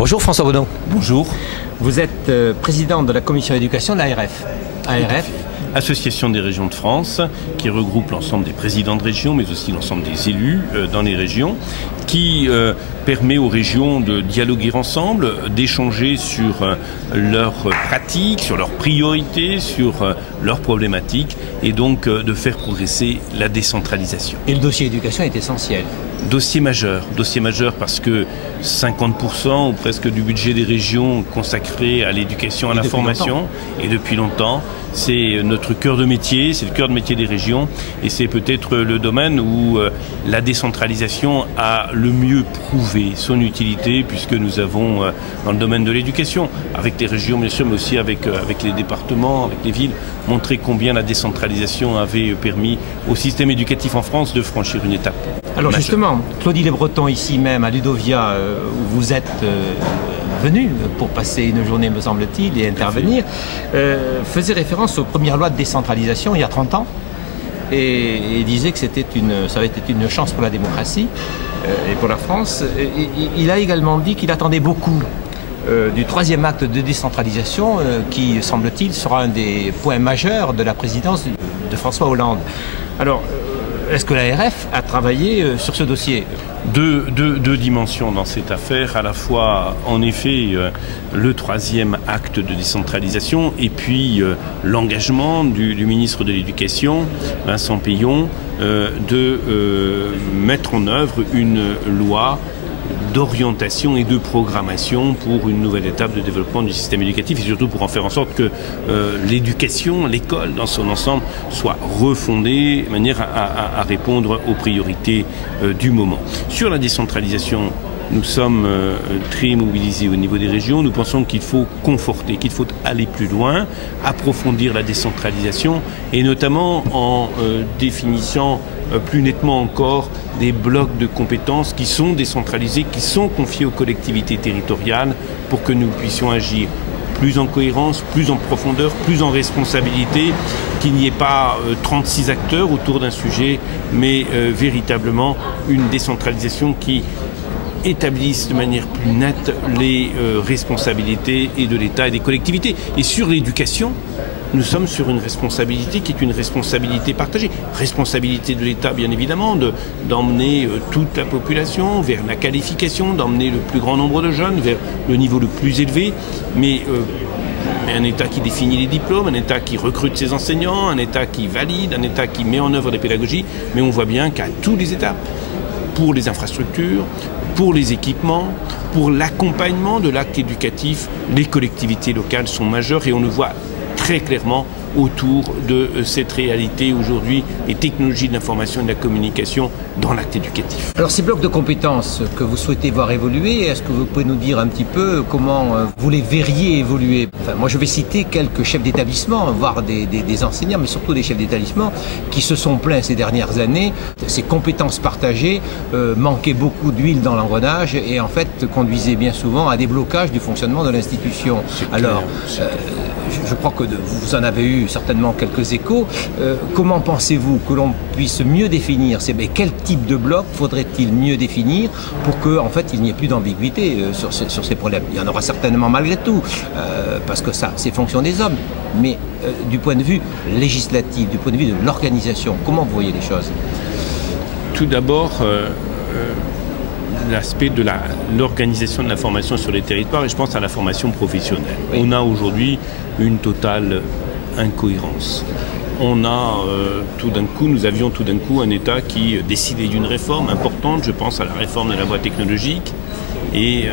Bonjour François Baudon. Bonjour. Vous êtes président de la commission éducation de l'ARF. ARF, Association des régions de France, qui regroupe l'ensemble des présidents de région, mais aussi l'ensemble des élus dans les régions, qui permet aux régions de dialoguer ensemble, d'échanger sur leurs pratiques, sur leurs priorités, sur leurs problématiques, et donc de faire progresser la décentralisation. Et le dossier éducation est essentiel. Dossier majeur parce que 50% ou presque du budget des régions consacré à l'éducation, à la formation, et depuis longtemps, c'est notre cœur de métier, c'est le cœur de métier des régions, et c'est peut-être le domaine où la décentralisation a le mieux prouvé son utilité, puisque nous avons dans le domaine de l'éducation, avec les régions bien sûr, mais aussi avec les départements, avec les villes, montré combien la décentralisation avait permis au système éducatif en France de franchir une étape. Alors justement, Claudie Les Bretons, ici même à Ludovia, où vous êtes venu pour passer une journée, me semble-t-il, et intervenir, faisait référence aux premières lois de décentralisation il y a 30 ans et disait que ça avait été une chance pour la démocratie et pour la France. Il a également dit qu'il attendait beaucoup du troisième acte de décentralisation qui, semble-t-il, sera un des points majeurs de la présidence de François Hollande. Alors, est-ce que l'ARF a travaillé sur ce dossier ? Deux dimensions dans cette affaire, à la fois en effet le troisième acte de décentralisation et puis l'engagement du ministre de l'Éducation, Vincent Peillon, de mettre en œuvre une loi d'orientation et de programmation pour une nouvelle étape de développement du système éducatif et surtout pour en faire en sorte que l'éducation, l'école dans son ensemble soit refondée de manière à répondre aux priorités du moment. Sur la décentralisation, nous sommes très mobilisés au niveau des régions. Nous pensons qu'il faut conforter, qu'il faut aller plus loin, approfondir la décentralisation et notamment en définissant plus nettement encore des blocs de compétences qui sont décentralisés, qui sont confiés aux collectivités territoriales pour que nous puissions agir plus en cohérence, plus en profondeur, plus en responsabilité, qu'il n'y ait pas 36 acteurs autour d'un sujet, mais véritablement une décentralisation qui établissent de manière plus nette les responsabilités et de l'État et des collectivités. Et sur l'éducation, nous sommes sur une responsabilité qui est une responsabilité partagée. Responsabilité de l'État, bien évidemment, d'emmener toute la population vers la qualification, d'emmener le plus grand nombre de jeunes vers le niveau le plus élevé, mais un État qui définit les diplômes, un État qui recrute ses enseignants, un État qui valide, un État qui met en œuvre des pédagogies, mais on voit bien qu'à tous les étapes, pour les infrastructures, pour les équipements, pour l'accompagnement de l'acte éducatif, les collectivités locales sont majeures et on le voit très clairement autour de cette réalité aujourd'hui, les technologies de l'information et de la communication dans l'acte éducatif. Alors ces blocs de compétences que vous souhaitez voir évoluer, est-ce que vous pouvez nous dire un petit peu comment vous les verriez évoluer ? Enfin, moi je vais citer quelques chefs d'établissement, voire des enseignants, mais surtout des chefs d'établissement qui se sont plaints ces dernières années. Ces compétences partagées manquaient beaucoup d'huile dans l'engrenage et en fait conduisaient bien souvent à des blocages du fonctionnement de l'institution. Alors, je crois que vous en avez eu certainement quelques échos. Comment pensez-vous que l'on puisse mieux définir quel type de bloc faudrait-il mieux définir pour que, en fait, il n'y ait plus d'ambiguïté sur ces problèmes ? Il y en aura certainement malgré tout, parce que ça, c'est fonction des hommes. Mais du point de vue législatif, du point de vue de l'organisation, comment vous voyez les choses ? Tout d'abord, l'aspect de l'organisation de la formation sur les territoires, et je pense à la formation professionnelle. Oui. On a aujourd'hui une totale incohérence. Nous avions tout d'un coup un État qui décidait d'une réforme importante, je pense à la réforme de la voie technologique, et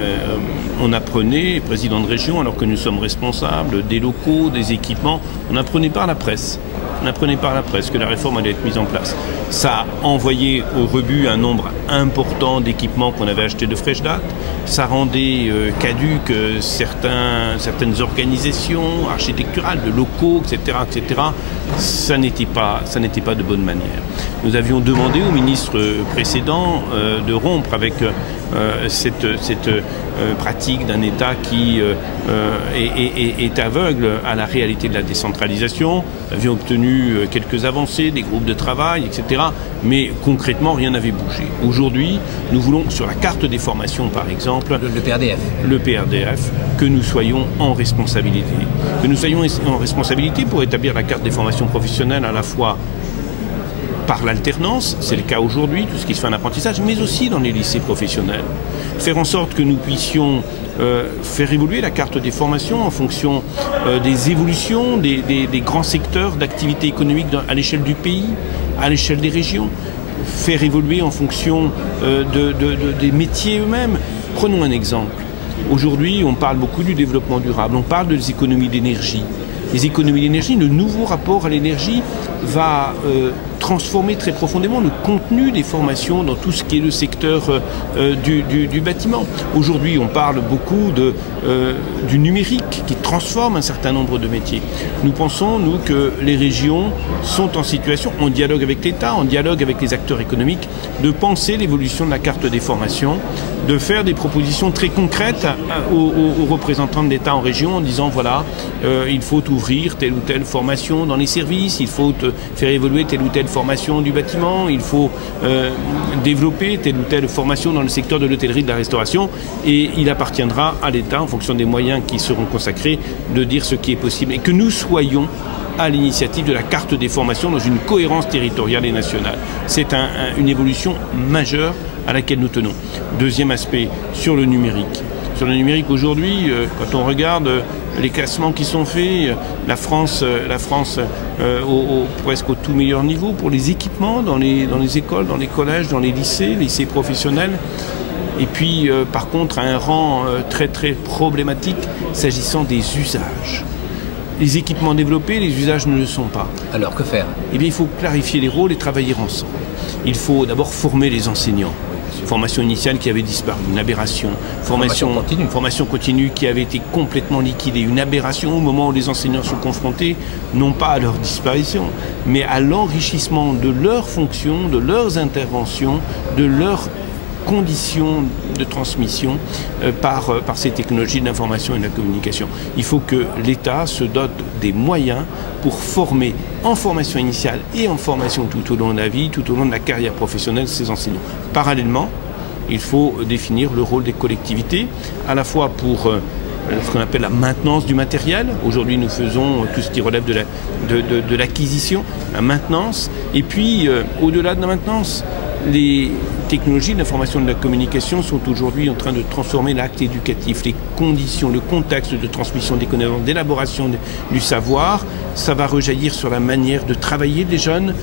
on apprenait, président de région, alors que nous sommes responsables des locaux, des équipements, on apprenait par la presse que la réforme allait être mise en place. Ça a envoyé au rebut un nombre important d'équipements qu'on avait achetés de fraîche date. Ça rendait caduques certaines organisations architecturales, de locaux, etc. Ça n'était pas de bonne manière. Nous avions demandé au ministre précédent de rompre avec cette pratique d'un État qui est aveugle à la réalité de la décentralisation. Nous avions obtenu quelques avancées, des groupes de travail, etc. Mais concrètement, rien n'avait bougé. Aujourd'hui, nous voulons, sur la carte des formations par exemple, le PRDF, que nous soyons en responsabilité. Que nous soyons en responsabilité pour établir la carte des formations professionnelles à la fois par l'alternance, c'est le cas aujourd'hui, tout ce qui se fait en apprentissage, mais aussi dans les lycées professionnels. Faire en sorte que nous puissions faire évoluer la carte des formations en fonction des évolutions des grands secteurs d'activité économique à l'échelle du pays, à l'échelle des régions. Faire évoluer en fonction des métiers eux-mêmes. Prenons un exemple. Aujourd'hui, on parle beaucoup du développement durable, on parle des économies d'énergie. Les économies d'énergie, le nouveau rapport à l'énergie va transformer très profondément le contenu des formations dans tout ce qui est le secteur du bâtiment. Aujourd'hui, on parle beaucoup du numérique qui transforme un certain nombre de métiers. Nous pensons, nous, que les régions sont en situation, en dialogue avec l'État, en dialogue avec les acteurs économiques, de penser l'évolution de la carte des formations, de faire des propositions très concrètes aux représentants de l'État en région en disant voilà, il faut ouvrir telle ou telle formation dans les services, il faut faire évoluer telle ou telle formation du bâtiment, il faut développer telle ou telle formation dans le secteur de l'hôtellerie, de la restauration, et il appartiendra à l'État, en fonction des moyens qui seront consacrés, de dire ce qui est possible et que nous soyons à l'initiative de la carte des formations dans une cohérence territoriale et nationale. C'est une évolution majeure à laquelle nous tenons. Deuxième aspect, sur le numérique. Sur le numérique aujourd'hui, quand on regarde les classements qui sont faits, la France presque au tout meilleur niveau pour les équipements dans les écoles, dans les collèges, dans les lycées professionnels. Et puis, par contre, à un rang très très problématique s'agissant des usages. Les équipements développés, les usages ne le sont pas. Alors, que faire ? Eh bien, il faut clarifier les rôles et travailler ensemble. Il faut d'abord former les enseignants. Formation initiale qui avait disparu, une aberration. Formation continue qui avait été complètement liquidée. Une aberration au moment où les enseignants sont confrontés, non pas à leur disparition, mais à l'enrichissement de leurs fonctions, de leurs interventions, de leurs conditions de transmission par ces technologies de l'information et de la communication. Il faut que l'État se dote des moyens pour former en formation initiale et en formation tout au long de la vie, tout au long de la carrière professionnelle ces enseignants. Parallèlement, il faut définir le rôle des collectivités, à la fois pour ce qu'on appelle la maintenance du matériel. Aujourd'hui, nous faisons tout ce qui relève de l'acquisition, la maintenance, et puis au-delà de la maintenance, les technologies de l'information et de la communication sont aujourd'hui en train de transformer l'acte éducatif, les conditions, le contexte de transmission des connaissances, d'élaboration du savoir. Ça va rejaillir sur la manière de travailler des jeunes,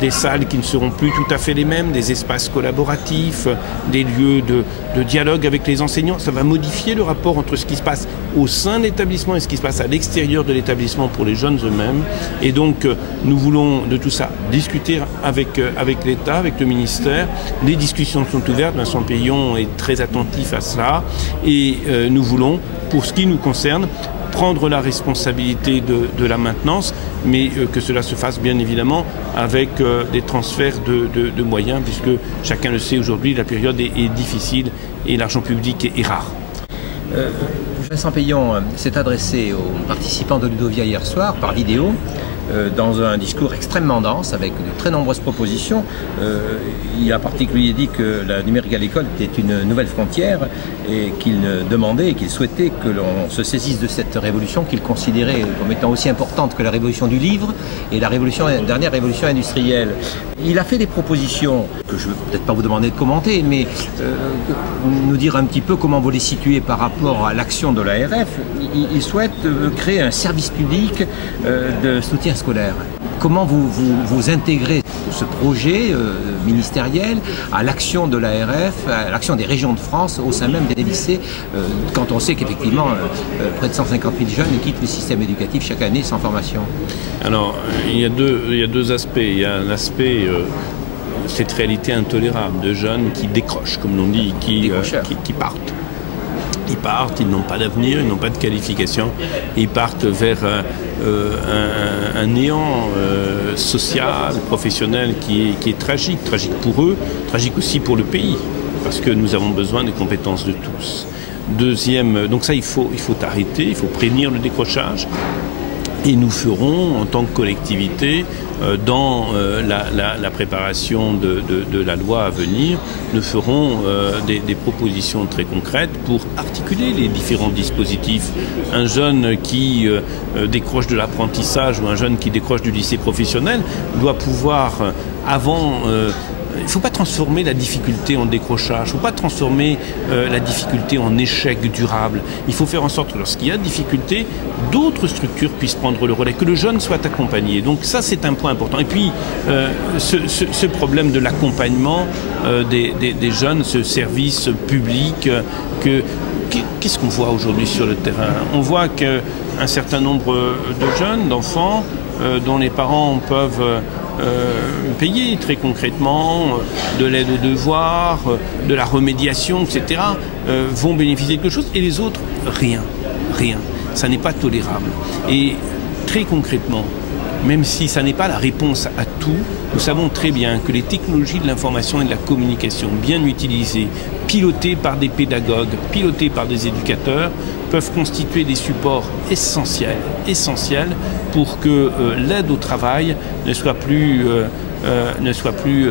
des salles qui ne seront plus tout à fait les mêmes, des espaces collaboratifs, des lieux de dialogue avec les enseignants. Ça va modifier le rapport entre ce qui se passe au sein de l'établissement et ce qui se passe à l'extérieur de l'établissement pour les jeunes eux-mêmes. Et donc, nous voulons de tout ça discuter avec l'État, avec le ministère. Les discussions sont ouvertes, Vincent Peillon est très attentif à cela et nous voulons, pour ce qui nous concerne, prendre la responsabilité de la maintenance, mais que cela se fasse bien évidemment avec des transferts de moyens, puisque chacun le sait aujourd'hui, la période est difficile et l'argent public est rare. Vincent Peillon s'est adressé aux participants de Ludovia hier soir par vidéo, dans un discours extrêmement dense avec de très nombreuses propositions. Il a en particulier dit que la numérique à l'école était une nouvelle frontière et qu'il demandait et qu'il souhaitait que l'on se saisisse de cette révolution qu'il considérait comme étant aussi importante que la révolution du livre et la dernière révolution industrielle. Il a fait des propositions que je ne vais peut-être pas vous demander de commenter, mais nous dire un petit peu comment vous les situez par rapport à l'action de l'ARF. Il souhaite créer un service public de soutien scolaire. Comment vous intégrez ce projet ministériel à l'action de l'ARF, à l'action des régions de France au sein même des lycées, quand on sait qu'effectivement près de 150 000 jeunes quittent le système éducatif chaque année sans formation? Alors, il y a deux aspects. Il y a l'aspect cette réalité intolérable de jeunes qui décrochent, comme l'on dit, qui partent. Ils partent, ils n'ont pas d'avenir, ils n'ont pas de qualification, ils partent vers un néant social, professionnel qui est tragique pour eux, tragique aussi pour le pays, parce que nous avons besoin des compétences de tous. Donc ça, il faut arrêter, il faut prévenir le décrochage. Et nous ferons, en tant que collectivité, dans la préparation de la loi à venir, nous ferons des propositions très concrètes pour articuler les différents dispositifs. Un jeune qui décroche de l'apprentissage ou un jeune qui décroche du lycée professionnel doit pouvoir, il ne faut pas transformer la difficulté en décrochage, il ne faut pas transformer la difficulté en échec durable. Il faut faire en sorte que lorsqu'il y a difficulté, d'autres structures puissent prendre le relais, que le jeune soit accompagné. Donc ça, c'est un point important. Et puis, ce problème de l'accompagnement des jeunes, ce service public, qu'est-ce qu'on voit aujourd'hui sur le terrain? On voit qu'un certain nombre de jeunes, d'enfants, dont les parents peuvent payer très concrètement de l'aide aux devoirs, de la remédiation, etc., vont bénéficier de quelque chose, et les autres, rien. Ça n'est pas tolérable. Et très concrètement, même si ça n'est pas la réponse à tout, nous savons très bien que les technologies de l'information et de la communication bien utilisées, pilotées par des pédagogues, pilotées par des éducateurs, peuvent constituer des supports essentiels pour que l'aide au travail ne soit plus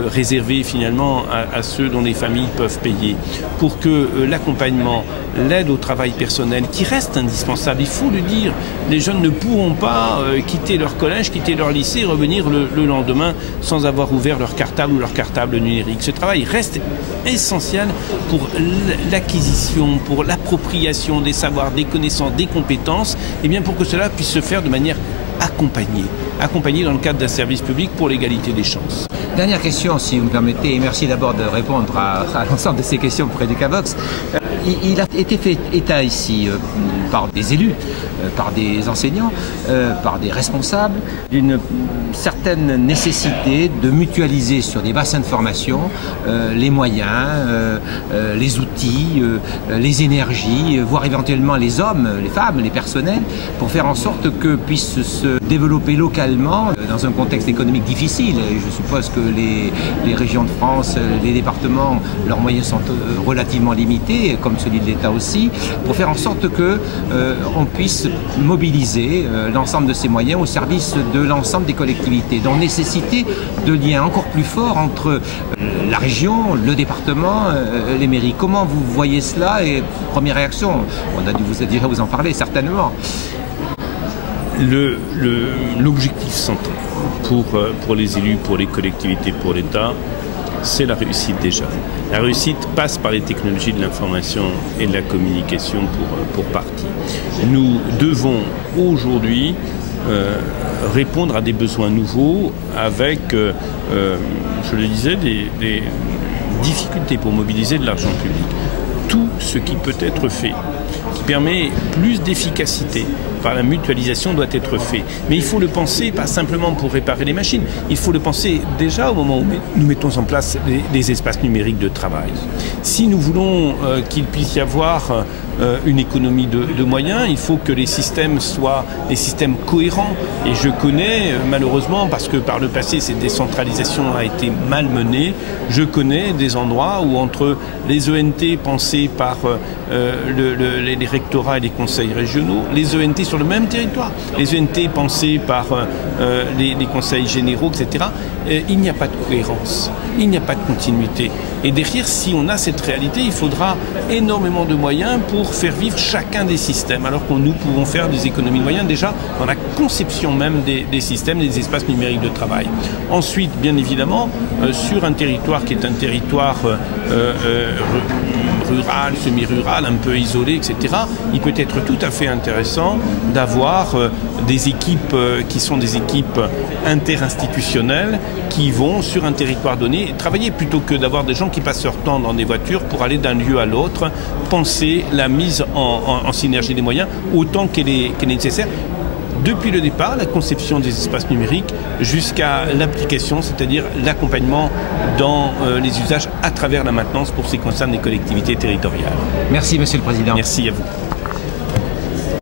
réservée finalement à ceux dont les familles peuvent payer, pour que l'accompagnement, l'aide au travail personnel, qui reste indispensable, il faut le dire, les jeunes ne pourront pas quitter leur collège, quitter leur lycée et revenir le lendemain sans avoir ouvert leur cartable ou leur cartable numérique. Ce travail reste essentiel pour l'acquisition, pour l'appropriation des savoirs, des connaissances, des compétences, et bien pour que cela puisse se faire de manière accompagné dans le cadre d'un service public pour l'égalité des chances. Dernière question, si vous me permettez, et merci d'abord de répondre à l'ensemble de ces questions pour Educavox. Il a été fait état ici par des élus, par des enseignants, par des responsables, d'une certaine nécessité de mutualiser sur des bassins de formation les moyens, les outils, les énergies, voire éventuellement les hommes, les femmes, les personnels, pour faire en sorte que puissent se développer localement dans un contexte économique difficile. Je suppose que les régions de France, les départements, leurs moyens sont relativement limités, comme celui de l'État aussi, pour faire en sorte que on puisse mobiliser l'ensemble de ces moyens au service de l'ensemble des collectivités. Donc nécessité de liens encore plus forts entre la région, le département, les mairies. Comment vous voyez cela? Et première réaction, on a dû déjà vous en parler certainement. L'objectif central pour les élus, pour les collectivités, pour l'État, c'est la réussite des jeunes. La réussite passe par les technologies de l'information et de la communication pour partie. Nous devons aujourd'hui répondre à des besoins nouveaux avec, je le disais, des difficultés pour mobiliser de l'argent public. Tout ce qui peut être fait, qui permet plus d'efficacité par la mutualisation, doit être fait. Mais il faut le penser pas simplement pour réparer les machines, il faut le penser déjà au moment où nous mettons en place des espaces numériques de travail. Si nous voulons qu'il puisse y avoir une économie de moyens, il faut que les systèmes soient des systèmes cohérents. Et je connais, malheureusement, parce que par le passé cette décentralisation a été mal menée, je connais des endroits où entre les ENT pensés par les rectorats et les conseils régionaux, les ENT sur le même territoire, les ENT pensés par les conseils généraux, etc., il n'y a pas de cohérence, il n'y a pas de continuité. Et derrière, si on a cette réalité, il faudra énormément de moyens pour faire vivre chacun des systèmes, alors que nous pouvons faire des économies de moyens déjà dans la conception même des systèmes, des espaces numériques de travail. Ensuite, bien évidemment, sur un territoire qui est un territoire rural, semi-rural, un peu isolé, etc., il peut être tout à fait intéressant d'avoir des équipes qui sont des équipes interinstitutionnelles qui vont sur un territoire donné travailler plutôt que d'avoir des gens qui passent leur temps dans des voitures pour aller d'un lieu à l'autre, penser la mise en synergie des moyens autant qu'elle est nécessaire. Depuis le départ, la conception des espaces numériques jusqu'à l'application, c'est-à-dire l'accompagnement dans les usages à travers la maintenance pour ce qui concerne les collectivités territoriales. Merci Monsieur le Président. Merci à vous.